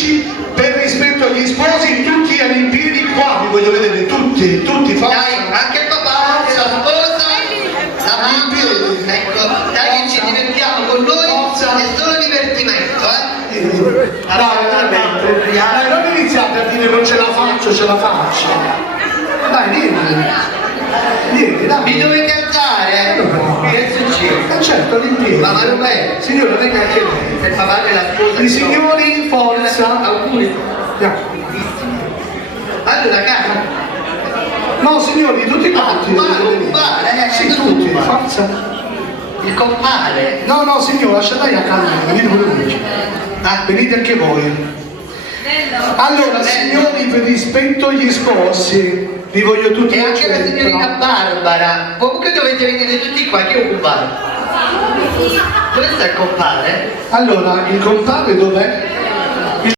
amici, per rispetto agli sposi, tutti all'impiedi qua, vi voglio vedere tutti, forza. Dai, anche il papà e la sposa, la mamma, ecco, dai che ci divertiamo con noi, è solo divertimento, Dai, non iniziate a dire non ce la faccio. Dai, vieni, dai. Vi dovete alzare, che succede? Certo, all'impiedi. Ma non è, Signore, venga anche lei. per papà e la sposa. I signori, forza. Auguri. Andiamo. Allora, cara. No, signori, tutti quanti. Compare, Sì, tutti, forza. Il compare. No, signore, lasciate a casa, venite pure voi. Venite anche voi. Allora, signori, per rispetto agli sposi, vi voglio tutti E anche la al centro. signorina Barbara. Comunque dovete venire tutti qua, che è un compare? Dove sta il compare? Allora, il compare dov'è?